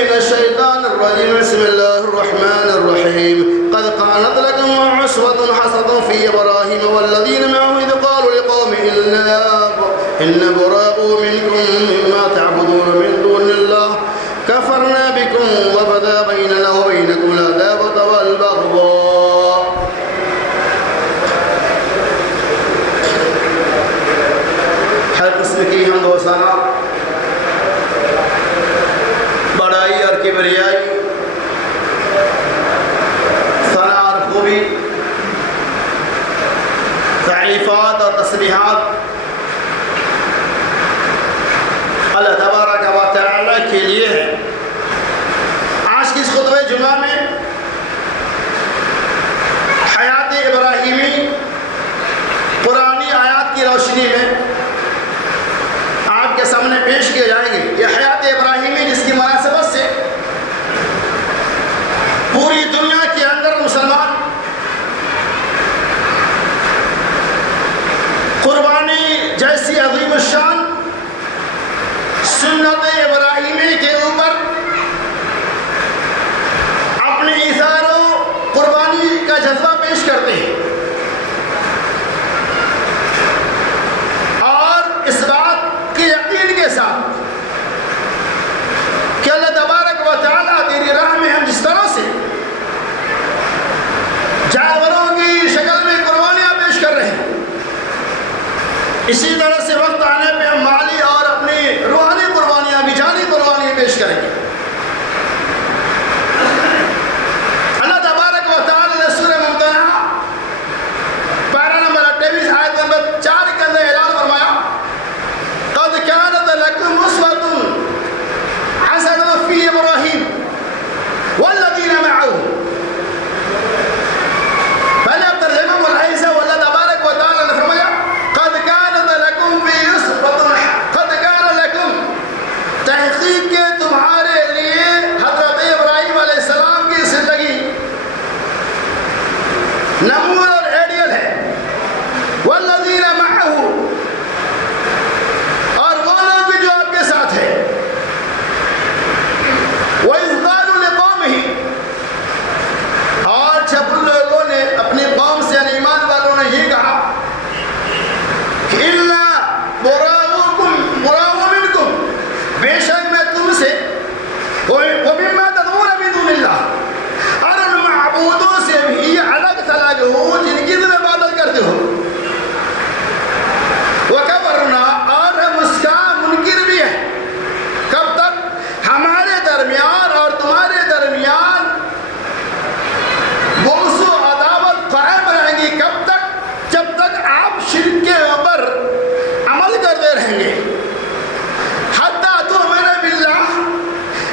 من الشيطان الرجيم بسم الله الرحمن الرحيم قد كانت لكم أسوة حسنة في إبراهيم والذين معه إذ قالوا لقوم إن براء منكم مما تعبدون من دون الله كفرنا بكم وبدا بيننا وبينكم العداوة والبغضاء. ہر قسم کی حمد و ثنا، بڑائی اور کبریائی، ثنا اور خوبی، تعریفات اور تسبیحات اللہ تبارک و تعالی کے لیے ہے۔ آج کی اس خطبہ جمعہ میں حیات ابراہیمی قرآنی آیات کی روشنی میں آپ کے سامنے پیش کیے جائیں گے۔ یہ حیات ابراہیمی جس کی مناسبت سے پوری دنیا کے اندر مسلمان قربانی جیسی عظیم الشان سنت ابراہیمی کے اوپر اپنے ایثار و قربانی کا جذبہ پیش کرتے ہیں، اور اس بات کے یقین کے ساتھ کہ اللہ تبارک و تعالیٰ تیری راہ میں ہم جس طرح سے جانوروں کی شکل میں قربانیاں پیش کر رہے ہیں، اسی طرح سے وقت آنے پہ ہم مالی اور اپنی روحانی قربانیاں بھی جانی قربانیاں پیش کریں گے۔ اللہ تبارک و تعالی نے سورہ ممتنع پارہ نمبر 28 آیت نمبر 4 کے اندر اعلان فرمایا قد كانت لكم أسوة حسنة في إبراهيم والذين معه۔ پہلے اب ترجمہ ملحظ ہے، اللہ تبارک و تعالی نے فرمایا قد كانت لكم في أسوة، قد كان لكم، تحقیق کے تمہارے لیے حضرت ابراہیم علیہ السلام کی زندگی نمون اور ایڈیل ہے۔ والذین معه، اور وہ لوگ بھی جو آپ کے ساتھ ہیں۔ وَإِذْ قَالُوا لِقَوْمِهِ، اور جب ان لوگوں نے اپنی قوم سے یعنی ایمان والوں نے یہ کہا کہ إِنَّا بُرَاءُ مِنْكُمْ، بے شک میں تم سے وَمِمَّا تَدْعُونَ مِن دُونِ اللَّهِ، اور ان معبودوں سے بھی الگ تھلگ ہوں جن کی تم عبادت کرتے ہو۔ وَكَفَرْنَا، اور ہم اس کا منکر بھی ہیں۔ کب تک؟ ہمارے درمیان اور تمہارے درمیان بغض و عداوت قائم رہیں گی۔ کب تک؟ جب تک آپ شرک کے اوپر عمل کرتے رہیں گے۔ حتی تؤمن باللہ،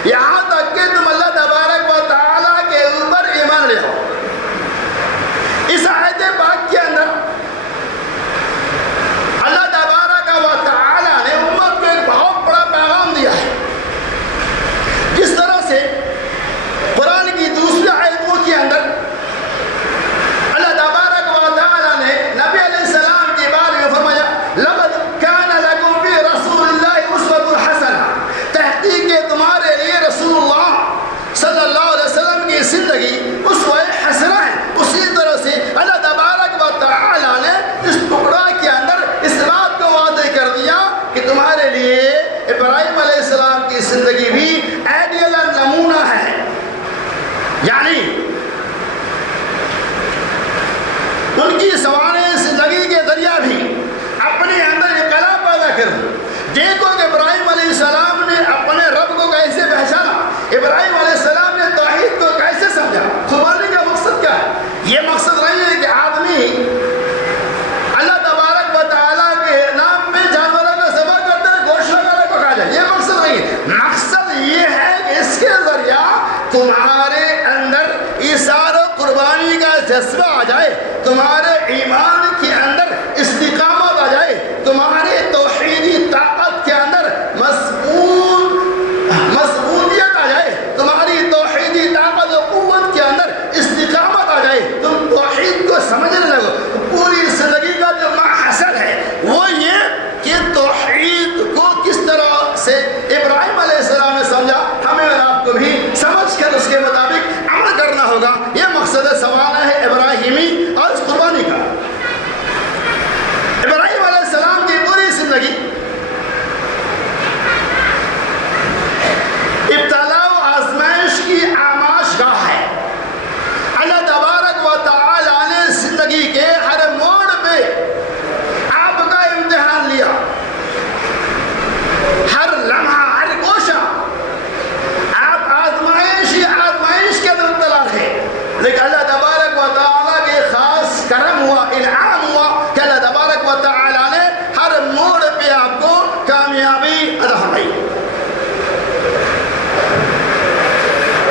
یہاں تک کہ تم اللہ تبارک و تعالیٰ کے اوپر ایمان لے آؤ۔ اس آیت پاک کے اندر اللہ تبارک و تعالیٰ نے امت کو ایک بہت بڑا پیغام دیا ہے۔ جس طرح سے قرآن کی دوسری آیتوں کے اندر اللہ تبارک و تعالیٰ نے نبی علیہ السلام کے بارے میں فرمایا لقد كان لكم في رسول الله أسوة حسنة، تحقیق کہ تمہارے لیے رسول اللہ صلی اللہ علیہ وسلم کی زندگی اسوہ حسنہ ہے۔ اسی طرح سے اللہ تبارک و تعالیٰ نے اس ٹکڑا کے اندر اس بات کو واضح کر دیا کہ تمہارے لیے ابراہیم علیہ السلام کی زندگی بھی آئیڈیل نمونہ ہے، یعنی ان کی سوانح زندگی کے ذریعہ بھی اپنے اندر انقلاب پیدا کر۔ دیکھو کہ ابراہیم علیہ السلام نے اپنے رب کو کیسے پہچانا، ابراہیم علیہ السلام نے توحید کو کیسے سمجھا۔ قربانی کا مقصد کیا ہے؟ یہ مقصد نہیں ہے کہ آدمی اللہ تبارک و تعالیٰ کے نام پہ جانوروں کا ذبح کرتے ہوئے گوشت وغیرہ کو کھا جائے، یہ مقصد نہیں ہے۔ مقصد یہ ہے کہ اس کے ذریعہ تمہارے اندر ایثار و قربانی کا جذبہ آ جائے، تمہارے ایمان کے اندر استقامت آ جائے، تمہارے توحیدی طاقت کے اندر مضبوطیت آ جائے، تمہاری توحیدی طاقت و قوت کے اندر استقامت آ جائے، تم توحید کو سمجھنے لگو۔ پوری زندگی کا جو محصل ہے وہ یہ کہ توحید کو کس طرح سے ابراہیم علیہ السلام نے سمجھا، ہمیں اور آپ کو بھی سمجھ کر اس کے مطابق عمل کرنا ہوگا. یہ مقصد سوال ہے ابراہیمی اور اس قربانی کا. ابراہیم علیہ السلام کی پوری زندگی ابتلا و آزمائش کی آماش گاہ ہے. اللہ تبارک و تعالی نے زندگی کے ہر موڑ پہ آپ کا امتحان لیا. ہر لمحہ ہر گوشہ آپ آزمائش کے اندر مبتلا تھے. لیکن اللہ تبارک و تعالی کے خاص کرم ہوا, انعام ہوا کہ اللہ تبارک و تعالی نے ہر موڑ پہ آپ کو کامیابی عطا فرمائی.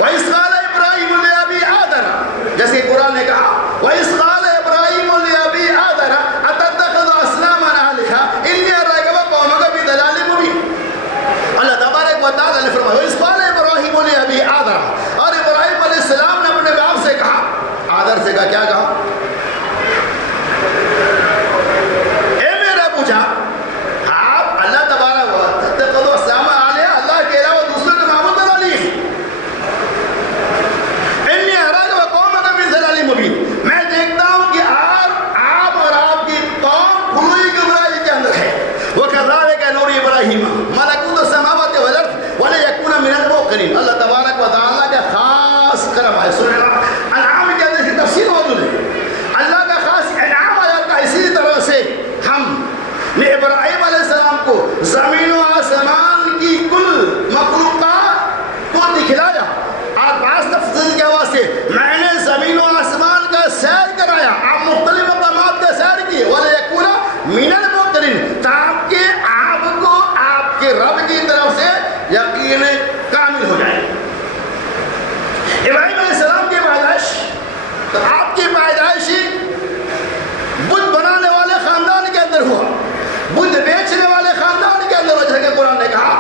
وَإِذْ قَالَ إِبْرَاهِيمُ لِأَبِيهِ آزَرَ, جیسے قرآن نے کہا وَإِذْ قَالَ إِبْرَاهِيمُ لِأَبِيهِ آزَرَ أَتَتَّخِذُ أَصْنَامًا آلِهَةً إِنِّي أَرَاكَ وَقَوْمَكَ فِي ضَلَالٍ مُبِينٍ. اللہ تبارک و تعالی نے فرمایا وَإِذْ قَالَ إِبْرَاهِيمُ لِأَبِيهِ آزَرَ, اور ابراہیم علیہ السلام نے اپنے باپ سے کہا, آزر سے کہا, کیا کہا؟ اے میرا پوچھا آپ اللہ تبارک و تتخذوا أصناما آلهة, اللہ کے علاوہ دوسرے کو معبود بنا لیے. إني أراك وقومك في ضلال مبين, میں دیکھتا ہوں کہ آپ اور آپ کی قوم کھلی گمراہی کے اندر ہے. وَكَذَلِكَ نُرِي إِبْرَاهِيمَ مَلَكُوتَ السَّمَاوَاتِ وَالْأَرْضِ وَلِيَكُونَ مِنَ الْمُوقِنِينَ. اللہ تبارک و تعالیٰ کا خاص کرم ہے. سورہ انعام کے اندر اس کی تفصیل موجود ہے. اللہ کا خاص انعام ہے کا اسی طرح سے ہم نے ابراہیم علیہ السلام کو زمین و آسمان کی کل مخلوقات کو دکھلایا. اور بعض تفصیل کے واسطے میں نے زمین و آسمان کا سیر کرایا, آپ مختلف مقامات کا سیر کیے. وَلِيَكُونَ مِنَ الْمُوقِنِينَ, تاکہ آپ کو آپ کے رب کی طرف سے یقین کامل ہو جائے. ابراہیم علیہ السلام کی پیدائش, تو آپ کی پیدائش ہی بت بنانے والے خاندان کے اندر ہوا, بت بیچنے والے خاندان کے اندر ہوا. جیسے کہ قرآن نے کہا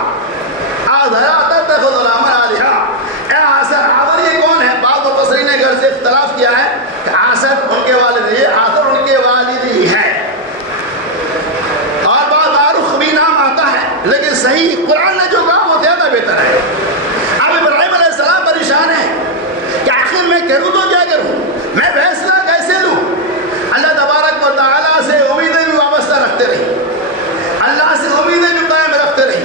آزر أتتخذ أصناما آلهة, اے آزر. آزر یہ کون ہے؟ بعض مفسرین نے گھر سے اختلاف کیا ہے کہ آزر ان کے والد ہیں, آزر ان کے والد ہی ہے, اور بعض معروف بھی نام آتا ہے, لیکن صحیح قرآن نے جو کہا وہ زیادہ بہتر ہے. اب ابراہیم علیہ السلام پریشان ہے کہ آخر میں کروں تو کیا کروں, میں فیصلہ کیسے لوں. اللہ تبارک و تعالیٰ سے امیدیں بھی وابستہ رکھتے رہی, اللہ سے امیدیں بھی قائم رکھتے رہی.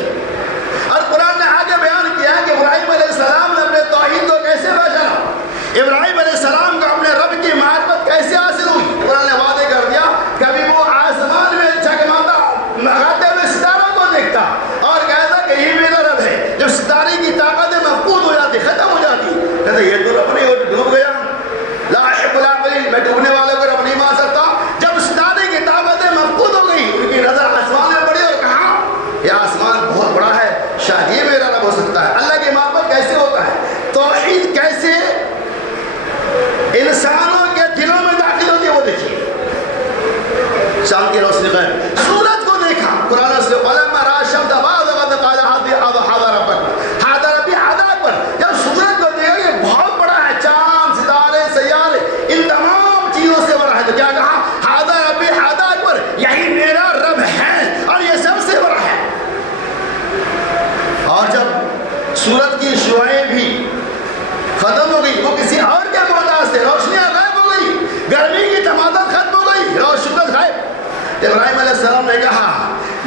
اور قرآن نے آگے بیان کیا کہ ابراہیم علیہ السلام نے اپنے توحید کو کیسے پہچانا, ابراہیم علیہ السلام کو اپنے رب کی معرفت کیسے حاصل ہوئی. قرآن نے وعدے کر دیا کبھی وہ آسمان میں چکماتا لگاتے ہوئے ستاروں کو دیکھتا اور کہتا کہ یہ میرا رب ہے. جب ستارے کی طاقتیں مفقود ہو جاتی, ختم ہو جاتی, کہتا یہ تو رب نہیں ہو, ڈوب گیا. لا احب العافلین, میں ڈوبنے والوں کو رب نہیں مان سکتا. جب ستارے کی طاقتیں مفقود ہو گئی, ان کی نظر آسمان میں پڑی اور کہا یہ آسمان بہت بڑا ہے, شاید یہ میرا رب ہو سکتا ہے. اللہ کی معرفت کیسے ہوتا ہے, توحید کیسے انسانوں کے دلوں میں داخل ہوتی ہے, وہ دیکھیے. شام کی روشنی غیر سورج کو دیکھا, قرآن اس کے فلما رأى الشمس بازغت قال هذا ربي هذا اکبر. جب سورج کو دیکھا یہ بہت بڑا ہے, چاند ستارے سیارے ان تمام چیزوں سے بڑا ہے, تو کیا کہا هذا ربي هذا اکبر, یہی میرا رب ہے اور یہ سب سے بڑا ہے. اور جب سورج کی شعاعیں بھی ختم ہو گئی, وہ کسی اور کے محتاج تھے, روشنیاں غائب ہو گئی, گرمی کی تمادت ختم ہو گئی, روشنی غائب. ابراہیم علیہ السلام نے کہا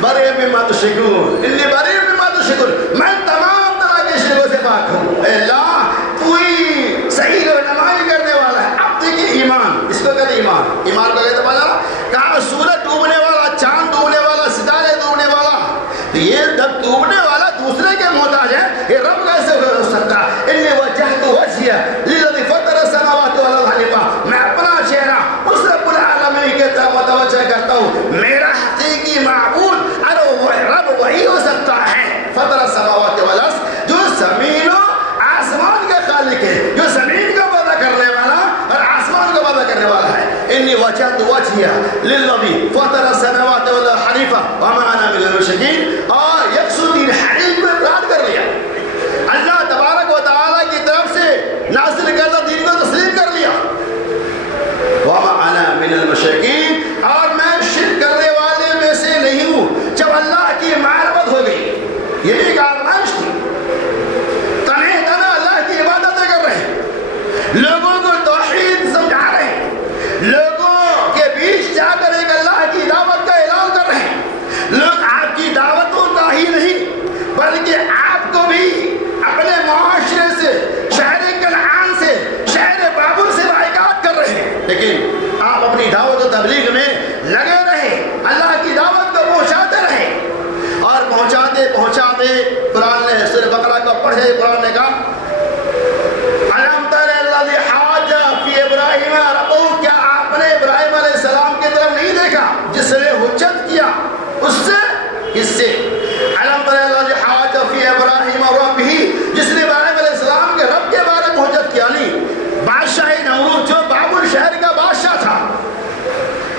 بری مما تشرکون انی بری مما تشرکون, میں تمام طرح کے شرکوں سے پاک ہوں. اے اللہ تو ہی صحیح رہنمائی کرنے والا ہے. اب دیکھیے ایمان, اس کو کہتے ایمان. ایمان کو کہتے پہلا کہا سورج ڈوبنے والا, چاند ڈوبنے والا, ستارے ڈوبنے والا, تو یہ جب ڈوبنے والا دوسرے کے محتاج ہے, یہ رب کیسے ہو سکتا. انی وجہت وجہی للذی فطر السماوات والارض حنیفا, میں اپنا چہرہ اس رب العالمین کے طرف متوجہ کرتا ہوں. میرا حقیقی معبود ارے وہ رب وہی ہو سکتا ہے, فطر السماوات والارض, جو زمین و آسمان کا خالق ہے, جو زمین کو پیدا کرنے والا اور آسمان کو پیدا کرنے والا ہے. انی وجہت وجہی للذی فطر السماوات والارض حنیفا وما انا من المشرکین. اور یکسو دین حنیف کو اقرار کر لیا, اللہ تبارک و تعالی کی طرف سے نازل کردہ دین کو تسلیم کر لیا. وما انا من المشرکین, اور میں شرک کرنے والے میں سے نہیں ہوں. جب اللہ کی معرفت ہو گئی, یہ بھی ایک آزمائش تھی, تنہ اللہ کی عبادت لیکن آپ اپنی دعوت و تبلیغ میں لگے رہے، اللہ کی دعوت کو پہنچاتے رہے، اور پہنچاتے پہنچاتے قرآن نے سورہ بقرہ کو پڑھے، قرآن نے کہا الم تر الذی حاج فی ابراہیم ربہ، کیا آپ نے ابراہیم علیہ السلام کی طرف نہیں دیکھا جس نے حجت کیا اس سے؟ کس سے؟ الم تر الذی حاج فی ابراہیم ربہ، جس نے ابراہیم علیہ السلام کے رب کے بارے میں حجت کیا، نہیں بادشاہ نمرود جو بابل شہر کا بادشاہ تھا۔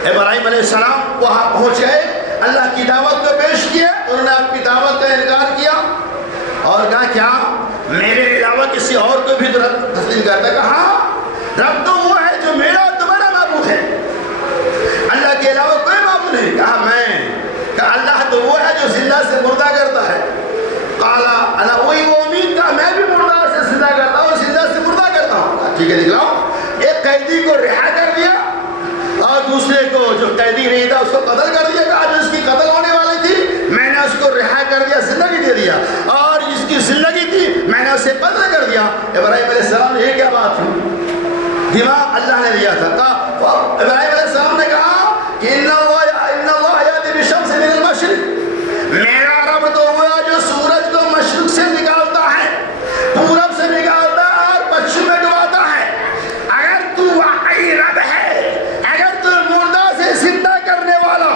ابراہیم علیہ السلام وہاں پہنچ گئے، اللہ کی دعوت کو پیش کیا، انہوں نے آپ کی دعوت کا انکار کیا اور کہا کیا میرے علاوہ کسی اور کو بھی تسلیم کرتا ہے؟ کہا ہاں، رب تو وہ ہے جو میرا اور تمہارا معبود ہے، اللہ کے علاوہ کوئی معبود نہیں۔ کہا میں، کہا اللہ تو وہ ہے جو زندہ سے مردہ کرتا ہے۔ قالا انا وہی وہ امین، کہا میں بھی مردہ سے زندہ کرتا ہوں، زندہ سے مردہ کرتا ہوں۔ ٹھیک ہے دکھلاؤ، ایک قیدی کو رہا کر دیا اور دوسرے کو جو قیدی نہیں تھا اس کو قتل کر دیا، کہا جو اس کی قتل ہونے والی تھی میں نے اس کو رہا کر دیا، زندگی دے دیا، اور اس کی زندگی تھی میں نے اسے قتل کر دیا۔ ابراہیم علیہ السلام یہ کیا بات تھی؟ دماغ اللہ نے دیا تھا۔ ابراہیم علیہ السلام نے کہا کہ ان اللہ یأتی بالشمس من المشرق، میرا رب تو وہ جو سورج کو مشرق سے نکالتا ہے، پورب سے نکالتا ہے اور پشچم میں ڈباتا ہے۔ اگر تو واقعی رب ہے، اگر تو مردہ سے زندہ کرنے والا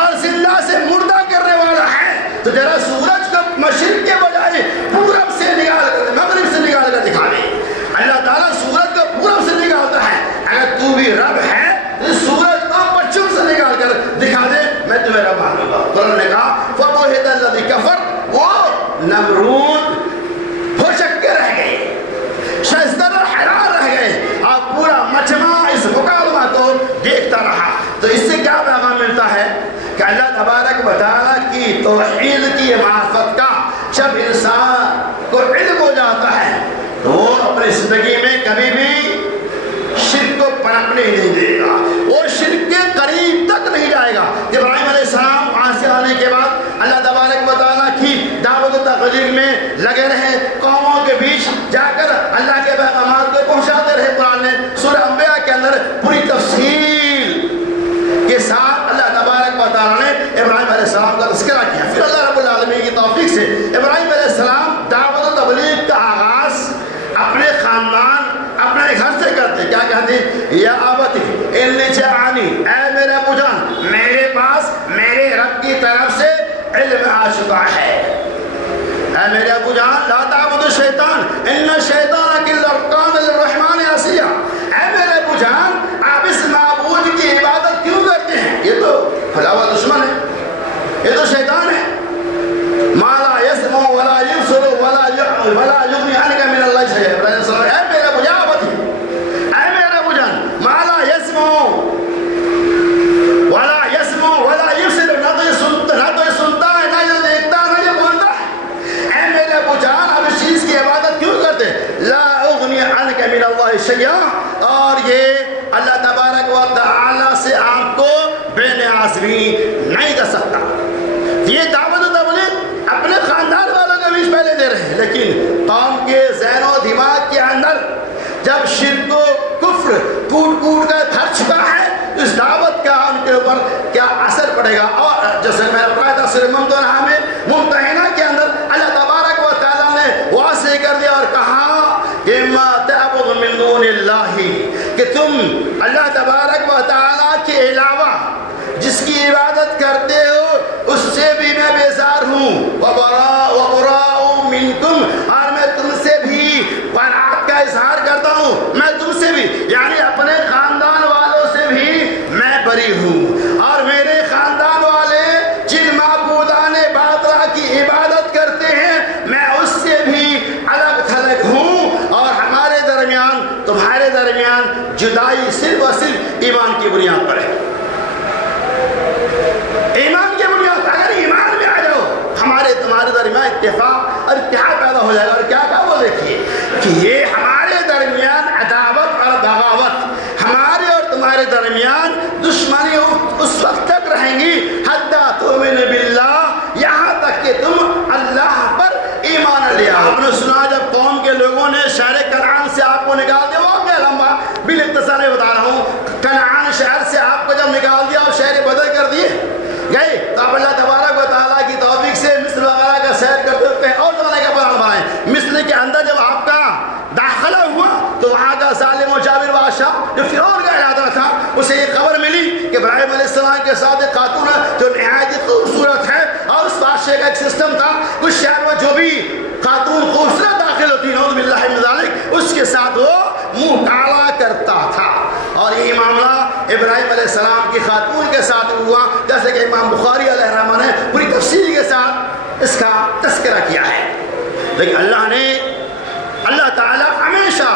اور زندہ سے مردہ کرنے والا ہے، تو ذرا سورج کو مشرق کے بجائے پورب سے نکال کر، مغرب سے نکال کر دکھا دے۔ اللہ تعالیٰ سورج کو پورب سے نکالتا ہے، اگر تو بھی رب ہے تو سورج کو پشچم سے نکال کر دکھا دے، میں تمہیں رب مانوں گا۔ قرآن نے کہا فَبُہِتَ الَّذِي كَفَرَ، وہ نمرود بھشک کے رہ گئے، شزدر حیران رہ گئے، اور پورا مجمع اس مکالمہ کو دیکھتا رہا۔ تو اس سے کیا پیغام ملتا ہے کہ اللہ تبارک و تعالیٰ کی توحید کی معرفت کا جب انسان کو علم ہو جاتا ہے تو وہ اپنی زندگی میں کبھی بھی شرک کو پنپنے نہیں دے گا، وہ شرک کے قریب تک نہیں جائے گا۔ ابراہیم علیہ السلام وہاں سے آنے کے بعد اللہ تبارک و تعالیٰ کی دعوت و تبلیغ میں لگے رہے، قوموں کے بیچ جا کر اللہ کے پیغامات کو پہنچاتے رہے۔ قرآن نے سورہ انبیاء کے اندر پوری تفصیل کے ساتھ اللہ تبارک و تعالیٰ نے ابراہیم علیہ السلام کا تذکرہ کیا۔ پھر اللہ رب العالمین کی توفیق سے ابراہیم علیہ السلام دعوت و تبلیغ کا آغاز اپنے خاندان، اپنے گھر سے کرتے۔ کیا کہتے ہیں؟ یا ابتی انی جاءنی، اے میرے ابو جان میرے پاس میرے رب کی طرف سے علم آ چکا ہے۔ اے میرے ابو جان لا تعبدوا الشیطان ان الشیطان کان للرحمن عصیا، اے میرے ابو جان آپ اس معبود کی عبادت کیوں کرتے ہیں؟ یہ تو خدا دشمن ہے، یہ تو شیطان ہے۔ ما لا يسمع ولا يبصر ولا يغني عنك من الله شيئا۔ اے میرے ابو جان، اے میرے ابو جان ما لا يسمع ولا يبصر، نہ تو یہ سنتا ہے، نہ یہ دیکھتا ہے، نہ یہ بولتا ہے۔ اے میرے ابو جان آپ اس چیز کی عبادت کیوں کرتے ہیں؟ لا اغنی عنک من اللہ شیئا، اور یہ اللہ تبارک و تعالی سے آپ کو بے نیاز بھی نہیں کر سکتا۔ یہ دعوت و تبلیغ اپنے خاندان والوں کے بیچ پہلے دے رہے ہیں، لیکن قوم کے ذہن و دماغ کے اندر جب شرک و کفر کوٹ کوٹ کر بھر چکا ہے تو اس دعوت کا ان کے اوپر کیا اثر پڑے گا۔ اور جیسے میں نے پڑھا تھا سورہ ممتحنہ میں، ممتحنہ کے اندر اللہ تبارک و تعالیٰ نے واضح کر دیا اور کہا کہ ما تعبد من دون اللہ، کہ تم اللہ تبارک و تعالیٰ کے علاوہ جس کی عبادت کرتے ہو اس سے بھی میں بیزار ہوں۔ وَبَرَاءُ مِنْكُمْ، اور میں تم سے بھی برات کا اظہار کرتا ہوں، میں تم سے بھی یعنی اپنے خاندان والوں سے بھی میں بری ہوں، اور میرے خاندان والے جن معبودان باطلہ کی عبادت کرتے ہیں میں اس سے بھی الگ تھلگ ہوں، اور ہمارے درمیان تمہارے درمیان جدائی صرف اور صرف ایمان کی بنیاد پر ہے۔ ایمان کی بنیاد، اگر ایمان میں آ جاؤ ہمارے تمہارے درمیان اتفاق اور اتحاد پیدا ہو جائے گا۔ اور کیا کہا وہ دیکھیے کہ یہ ہمارے درمیان عداوت اور بغاوت، ہمارے اور تمہارے درمیان دشمنی اس وقت تک رہیں گی حتی تؤمنوا باللہ، یہاں تک کہ تم اللہ پر ایمان لیا۔ آپ نے سنا جب قوم کے لوگوں نے شہر کنعان سے آپ کو نکال دیا، وہ کیا لمبا بالاختصار بتا رہا ہوں، فرعون کا ارادہ تھا، اسے یہ خبر ملی کہ ابراہیم علیہ السلام کے ساتھ ایک خاتون ہے جو نہایت خوبصورت ہے، اور اس بادشاہ کا ایک سسٹم تھا، اس شہر میں جو بھی خاتون خوبصورت داخل ہوتی، نعوذ باللہ من ذالک، اس کے ساتھ وہ منہ کالا کرتا تھا۔ اور یہی معاملہ ابراہیم علیہ السلام کی خاتون کے ساتھ ہوا، جیسے کہ امام بخاری علیہ الرحمہ نے پوری تفصیل کے ساتھ اس کا تذکرہ کیا ہے۔ لیکن اللہ تعالیٰ ہمیشہ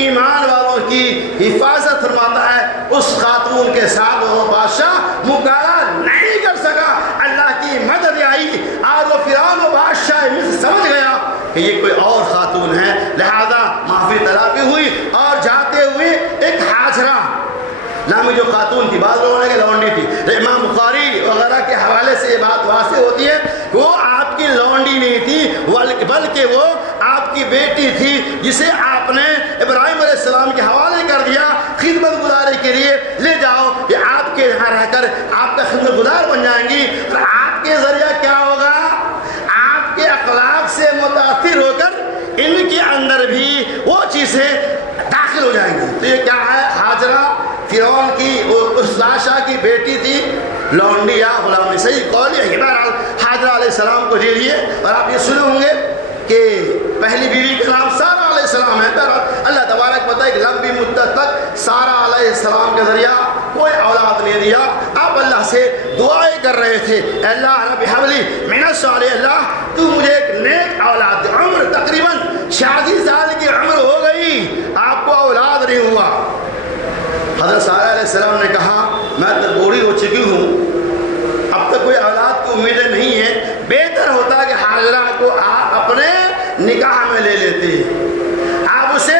ایمان والوں کی حفاظت فرماتا ہے۔ اس خاتون کے ساتھ وہ بادشاہ مقابلہ نہیں کر سکا، اللہ کی مدد آئی، اور وہ فرعون و بادشاہ مصر سمجھ گیا کہ یہ کوئی اور خاتون ہے، لہذا معافی تلافی ہوئی، اور جاتے ہوئے ایک حاجرہ نامی جو خاتون تھی، بعض لوگوں نے کہ لونڈی تھی، امام بخاری وغیرہ کے حوالے سے یہ بات واضح ہوتی ہے کہ وہ آپ کی لونڈی نہیں تھی، بلکہ وہ آپ کی بیٹی تھی، جسے آپ نے ابراہیم علیہ السلام کے حوالے کر دیا خدمت گزاری کے لیے، لے جاؤ یہ آپ کے یہاں رہ کر آپ کا خدمت گزار بن جائیں گی، اور آپ کے ذریعہ کیا ہوگا، آپ کے اخلاق سے متاثر ہو کر ان کے اندر بھی وہ چیزیں داخل ہو جائیں گی۔ تو یہ کیا ہے، حاجرہ فرعون کی اس بادشاہ کی بیٹی تھی، لونڈی یا غلامی، صحیح قول ہے۔ بہرحال حاجرہ علیہ السلام کو دے دیے، اور آپ یہ سنے ہوں گے کہ پہلی بیوی کا نام سارہ علیہ السلام ہے۔ بہرحال اللہ تبارک بتائے کہ لمبی مدت تک سارہ علیہ السلام کے ذریعہ کوئی اولاد نہیں دیا، آپ اللہ سے دعائیں کر رہے تھے، اللہ رب حب لی من الصالحین، اللہ تو مجھے ایک نیک اولاد دے۔ عمر تقریباً 86 سال کی عمر ہو گئی، آپ کو اولاد نہیں ہوا۔ حضرت سارہ علیہ السلام نے کہا میں تو بوڑھی ہو چکی ہوں، اب تک کوئی اولاد کی امیدیں نہیں ہیں، بہتر ہوتا کہ حاجرہ کو آپ اپنے نکاح میں لے لیتے، آپ اسے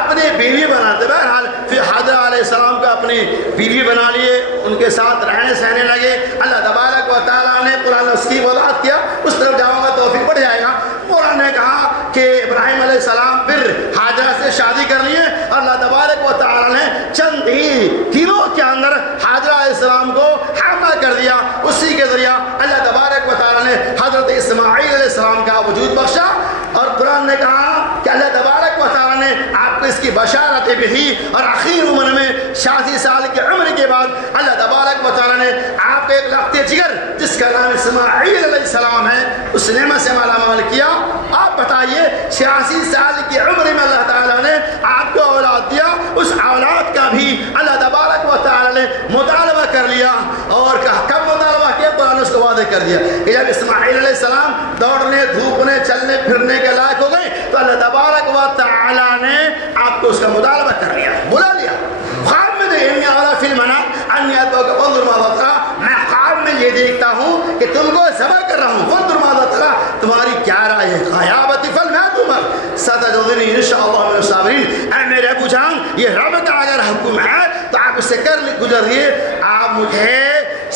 اپنی بیوی بناتے۔ بہرحال پھر حاجرہ علیہ السلام کو اپنی بیوی بنا لیے، ان کے ساتھ رہنے سہنے لگے۔ اللہ تبارک و تعالیٰ نے قرآن اس کی وضاحت کیا، اس طرف جاؤں گا توفیق بڑھ جائے گا۔ قرآن نے کہا کہ ابراہیم علیہ السلام پھر حاجرہ سے شادی کر لیے، اور اللہ تبارک و تعالیٰ نے چند ہی دنوں کے اندر حاجرہ علیہ السلام کو حاملہ کر دیا۔ اسی کے ذریعہ اللہ تبارک و تعالیٰ نے حضرت اسماعیل علیہ السلام کا وجود بخشا، اور قرآن نے کہا کہ اللہ تبارک و تعالیٰ نے آپ کو اس کی بشارت بھی دی، اور آخر عمر میں 86 سال کی عمر کے بعد اللہ تبارک و تعالیٰ نے آپ کو ایک لخت جگر جس کا نام اسماعیل علیہ السلام ہے، اس نعمت سے مالا مال کیا۔ آپ بتائیے 86 سال کی عمر میں اللہ تعالیٰ نے آپ کو اولاد دیا، اس اولاد کا بھی اللہ تبارک و تعالیٰ نے مطالبہ کر لیا، اور کب مطالبہ کیا، قرآن اس کو واضح کر دیا کہ جب اسماعیل علیہ السلام دوڑنے دھوپنے چلنے پھرنے کے لائق ہو گئے تو اللہ تبارک و تعالیٰ نے آپ کو اس کا مطالبہ کر لیا، بلا لیا۔ خواب میں دیکھیں اولا فی المنام انی اتبعک فانظر ماذا ترى، میں خواب میں یہ دیکھتا ہوں کہ تم کو ذبح کر رہا ہوں، فانظر ماذا ترى، تمہاری کیا رائے ہے، غیابت فالمعتومر ستجدنی ان شاء اللہ من الصابرین۔ اے میرے ابو جان، یہ رب کا اگر حکم ہے تو آپ اسے کر گزریے، آپ مجھے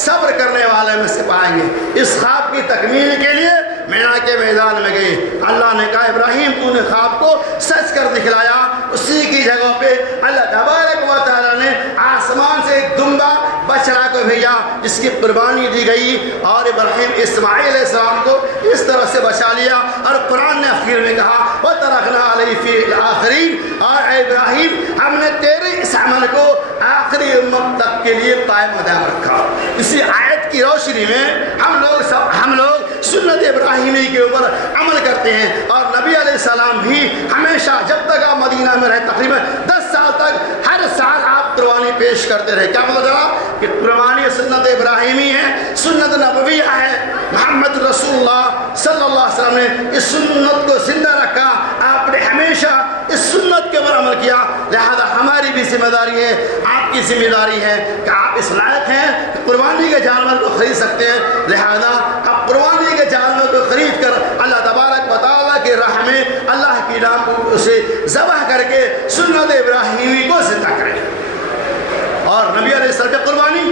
صبر کرنے والے میں سے پائیں گے۔ اس خواب کی تکمیل کے لیے مینا کے میدان میں گئے، اللہ نے کہا ابراہیم تو نے خواب کو سچ کر دکھلایا۔ اسی کی جگہ پہ اللہ تبارک و تعالیٰ نے آسمان سے ایک دمبا بچڑا کو بھیجا جس کی قربانی دی گئی، اور ابراہیم اسماعیل علیہ السلام کو اس طرح سے بچا لیا۔ اور قرآن نے اخیر میں کہا وَتَرَكْنَا عَلَيْهِ فِي الْآخِرِينَ، اور اے ابراہیم ہم نے تیرے اس عمل کو آخری امت تک کے لیے قائم دائم رکھا۔ اسی آیت کی روشنی میں ہم لوگ سنت ابراہیمی کے اوپر عمل کرتے ہیں، اور نبی علیہ السلام بھی ہمیشہ جب تک آپ مدینہ میں رہے تقریباً 10 سال تک ہر سال آپ قربانی پیش کرتے رہے۔ کیا پتہ چلا کہ قربانی سنت ابراہیمی ہے، سنت نبویہ ہے۔ محمد رسول اللہ صلی اللہ علیہ وسلم نے اس سنت کو زندہ رکھا، آپ نے ہمیشہ اس سنت کے اوپر عمل کیا، لہذا ہماری بھی ذمہ داری ہے، آپ کی ذمہ داری ہے کہ آپ اس لائق ہیں کہ قربانی کے جانور کو خرید سکتے ہیں، لہذا آپ قربانی کے جانور کو خرید کر اللہ تبارک و تعالیٰ کے راہ میں اللہ کی نام کو اسے ذبح کر کے سنت ابراہیمی کو زندہ کریں۔ اور نبی علیہ السلام کی قربانی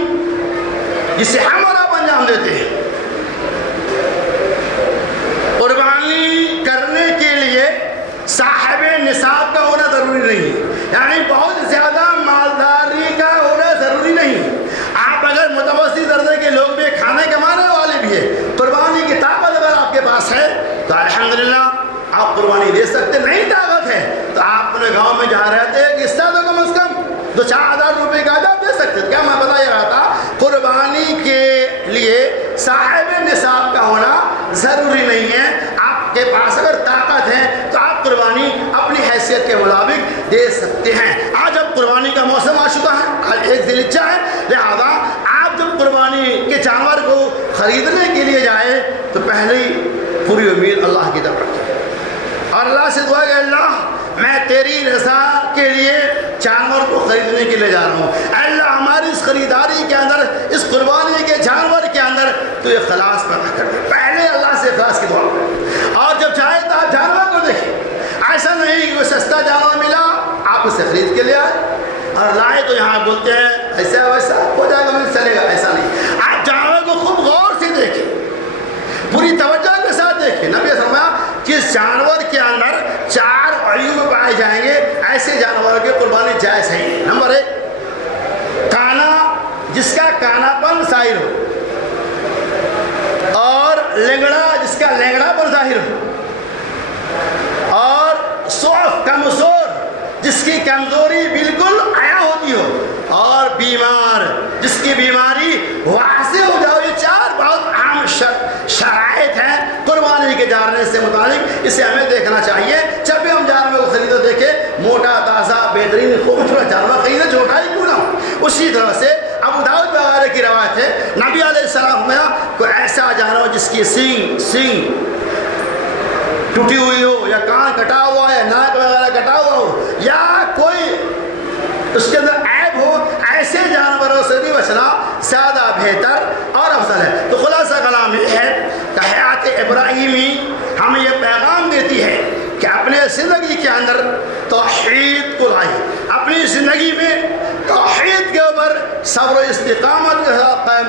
جسے ہم اور آپ انجام دیتے ہیں، قربانی کرنے کے لیے صاحب نصاب کا ہونا ضروری نہیں، یعنی بہت زیادہ مالداری کا ہونا ضروری نہیں۔ آپ اگر متوسط درجے کے لوگ بھی، کھانے کمانے والے بھی ہیں، قربانی کی طاقت اگر آپ کے پاس ہے تو الحمدللہ آپ قربانی دے سکتے۔ نہیں طاقت ہے تو آپ اپنے گاؤں میں جہاں رہتے ہیں کہ اس طرح تو کم از کم 2-4 ہزار روپے کا آپ دے سکتے تھے. کیا میں بتا یہ رہا تھا قربانی کے لیے صاحب نصاب کا ہونا ضروری نہیں ہے. آپ کے پاس اگر طاقت ہے تو آپ قربانی اپنی حیثیت کے مطابق دے سکتے ہیں. آج اب قربانی کا موسم آ چکا ہے, آج 1 ذی الحجہ ہے, لہذا آپ جب قربانی کے جانور کو خریدنے کے لیے جائے تو پہلے ہی پوری امید اللہ کی طرف رکھیں اور اللہ سے دعا کہ اللہ میں تیری رضا کے لیے جانور کو خریدنے کے لیے جا رہا ہوں. اللہ ہماری اس خریداری کے اندر, اس قربانی کے جانور کے اندر تو یہ اخلاص پیدا کر دے. پہلے اللہ سے اخلاص کی دعا کریں اور جب چاہے تو آپ جانور کو دیکھیں. ایسا نہیں کہ کوئی سستا جانور ملا آپ اسے خرید کے لے آئے اور لائے تو یہاں بولتے ہیں ایسا ویسا ہو جائے گا مجھے چلے گا. ایسا نہیں, آپ جانور کو خوب غور سے دیکھیں, پوری توجہ کے ساتھ دیکھیں. نبی فرمایا جس جانور کے اندر 4 عیوب پائے جائیں گے ایسے جانوروں کی قربانی جائز ہے. نمبر 1 کانا, جس کا کانا پن ظاہر ہو, اور لنگڑا, جس کا لنگڑا پن ظاہر ہو, اور صوف کمزور, جس کی کمزوری بالکل عیا ہوتی ہو, اور بیمار, جس کی بیماری واضح ہو جائے. یہ 4 بہت عام شرائط ہیں قربانی کے جانور سے متعلق. اسے ہمیں دیکھنا چاہیے جب بھی ہم جانور کو خریدو. دیکھیں موٹا تازہ بہترین خوبصورت جانور خریدے, چھوٹا ہی کیوں نہ ہو. اسی طرح سے ابو داؤد وغیرہ کی روایت ہے نبی علیہ السلام میں کوئی ایسا جانور جس کی سینگ ٹوٹی ہوئی ہو, یا کان کٹا ہوا ہے, ناک وغیرہ کٹا ہوا ہو, یا کوئی اس کے اندر عیب ہو, ایسے جانوروں سے بھی بچنا زیادہ بہتر اور افضل ہے. تو خلاصہ کلام یہ ہے کہ حیات ابراہیمی ہمیں یہ پیغام دیتی ہے کہ اپنے زندگی کے اندر توحید کو لائیں, اپنی زندگی میں توحید کے اوپر صبر و استقامت کے ساتھ قائم